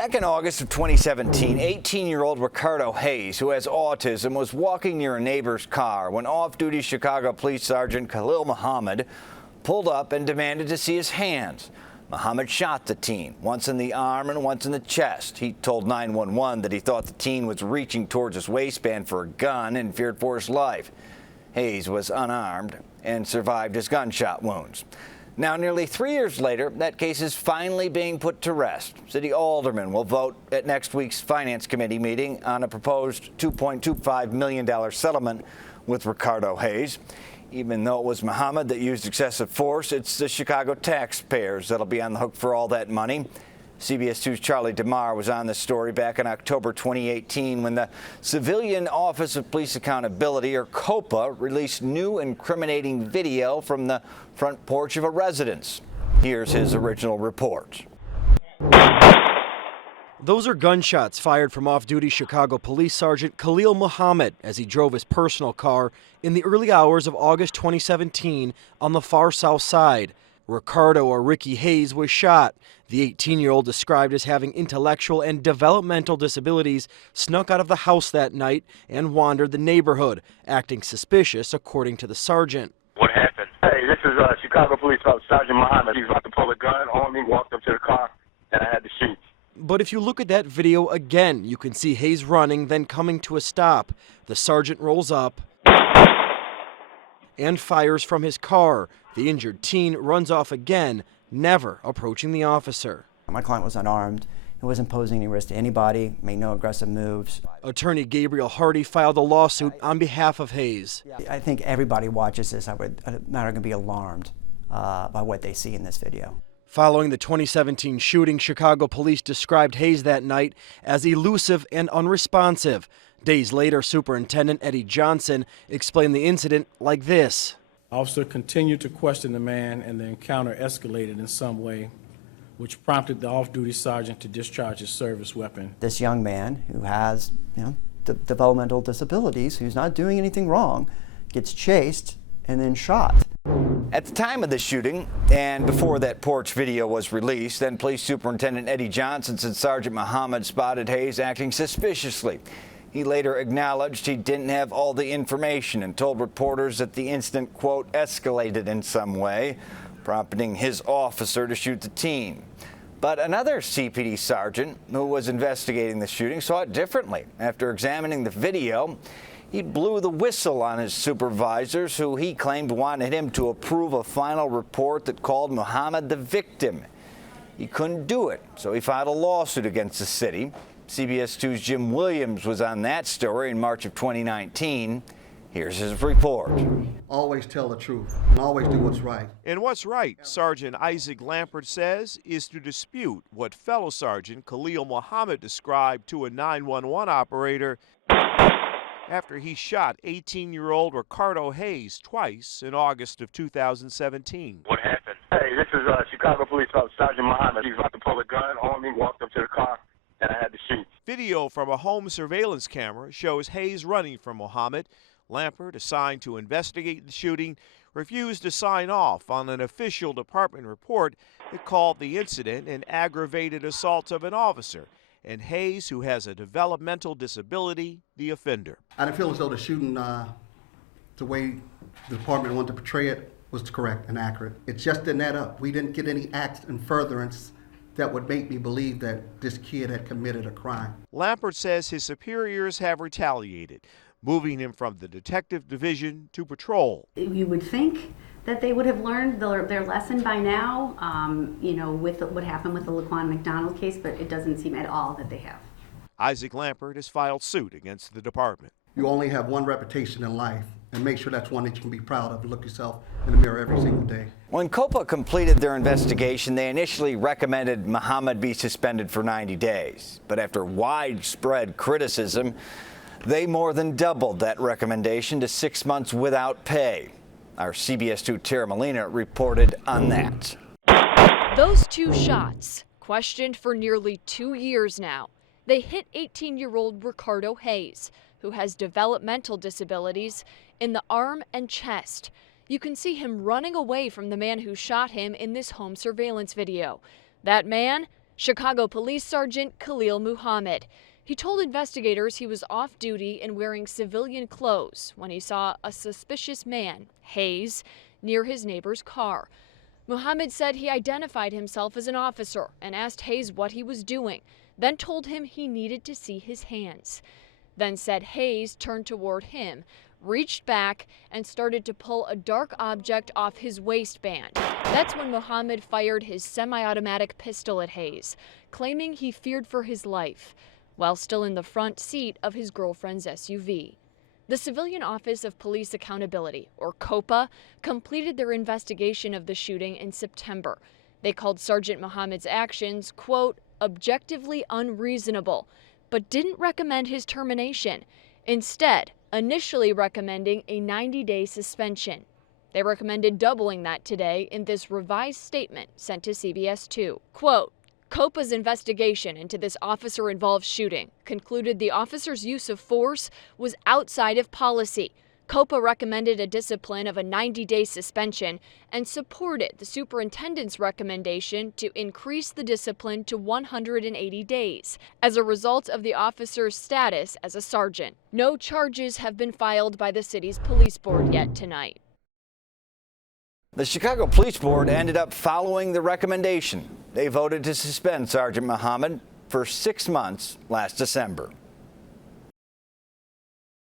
Back in August of 2017, 18-year-old Ricardo Hayes, who has autism, was walking near a neighbor's car when off-duty Chicago Police Sergeant Khalil Muhammad pulled up and demanded to see his hands. Muhammad shot the teen, once in the arm and once in the chest. He told 911 that he thought the teen was reaching towards his waistband for a gun and feared for his life. Hayes was unarmed and survived his gunshot wounds. Now, nearly 3 years later, that case is finally being put to rest. City aldermen will vote at next week's Finance Committee meeting on a proposed $2.25 million settlement with Ricardo Hayes. Even though it was Muhammad that used excessive force, it's the Chicago taxpayers that'll be on the hook for all that money. CBS 2's Charlie DeMar was on this story back in October 2018 when the Civilian Office of Police Accountability, or COPA, released new incriminating video from the front porch of a residence. Here's his original report. Those are gunshots fired from off-duty Chicago Police Sergeant Khalil Muhammad as he drove his personal car in the early hours of August 2017 on the far south side. Ricardo, or Ricky Hayes, was shot. The 18-year-old, described as having intellectual and developmental disabilities, snuck out of the house that night and wandered the neighborhood, acting suspicious, according to the sergeant. What happened? Hey, this is Chicago Police Sergeant Muhammad. He was about to pull a gun on me, walked up to the car, and I had to shoot. But if you look at that video again, you can see Hayes running, then coming to a stop. The sergeant rolls up and fires from his car. The injured teen runs off again, never approaching the officer. My client was unarmed. He wasn't posing any risk to anybody, made no aggressive moves. Attorney Gabriel Hardy filed a lawsuit on behalf of Hayes. I think everybody watches this, are going to be alarmed by what they see in this video. Following the 2017 shooting, Chicago police described Hayes that night as elusive and unresponsive. Days later, Superintendent Eddie Johnson explained the incident like this. Officer continued to question the man, and the encounter escalated in some way, which prompted the off-duty sergeant to discharge his service weapon. This young man who has developmental disabilities, who's not doing anything wrong, gets chased and then shot. At the time of the shooting, and before that porch video was released, then Police Superintendent Eddie Johnson said Sergeant Muhammad spotted Hayes acting suspiciously. He later acknowledged he didn't have all the information and told reporters that the incident, quote, escalated in some way, prompting his officer to shoot the teen. But another CPD sergeant who was investigating the shooting saw it differently. After examining the video, he blew the whistle on his supervisors, who he claimed wanted him to approve a final report that called Muhammad the victim. He couldn't do it, so he filed a lawsuit against the city. CBS 2's Jim Williams was on that story in March of 2019. Here's his report. Always tell the truth and always do what's right. And what's right, Sergeant Isaac Lambert says, is to dispute what fellow Sergeant Khalil Muhammad described to a 911 operator after he shot 18-year-old Ricardo Hayes twice in August of 2017. What happened? Hey, this is Chicago Police Sergeant Muhammad. He was about to pull a gun on me, walked up to the car, and I had to shoot. Video from a home surveillance camera shows Hayes running from Muhammad. Lambert, assigned to investigate the shooting, refused to sign off on an official department report that called the incident an aggravated assault of an officer, and Hayes, who has a developmental disability, the offender. I didn't feel as though the shooting, the way the department wanted to portray it, was correct and accurate. It just didn't add up. We didn't get any acts in furtherance that would make me believe that this kid had committed a crime. Lambert says his superiors have retaliated, moving him from the detective division to patrol. You would think that they would have learned their lesson by now, with what happened with the Laquan McDonald case, but it doesn't seem at all that they have. Isaac Lambert has filed suit against the department. You only have one reputation in life, and make sure that's one that you can be proud of and look yourself in the mirror every single day. When COPA completed their investigation, they initially recommended Muhammad be suspended for 90 days. But after widespread criticism, they more than doubled that recommendation to 6 months without pay. Our CBS 2 Tara Molina reported on that. Those two shots, questioned for nearly 2 years now, they hit 18-year-old Ricardo Hayes, who has developmental disabilities, in the arm and chest. You can see him running away from the man who shot him in this home surveillance video. That man, Chicago Police Sergeant Khalil Muhammad. He told investigators he was off duty and wearing civilian clothes when he saw a suspicious man, Hayes, near his neighbor's car. Muhammad said he identified himself as an officer and asked Hayes what he was doing, then told him he needed to see his hands. Then said Hayes turned toward him, reached back, and started to pull a dark object off his waistband. That's when Muhammad fired his semi-automatic pistol at Hayes, claiming he feared for his life, while still in the front seat of his girlfriend's SUV. The Civilian Office of Police Accountability, or COPA, completed their investigation of the shooting in September. They called Sergeant Muhammad's actions, quote, objectively unreasonable, but didn't recommend his termination. Instead, initially recommending a 90-day suspension. They recommended doubling that today in this revised statement sent to CBS 2. Quote, COPA's investigation into this officer-involved shooting concluded the officer's use of force was outside of policy. COPA recommended a discipline of a 90-day suspension and supported the superintendent's recommendation to increase the discipline to 180 days as a result of the officer's status as a sergeant. No charges have been filed by the city's police board yet tonight. The Chicago Police Board ended up following the recommendation. They voted to suspend Sergeant Muhammad for 6 months last December.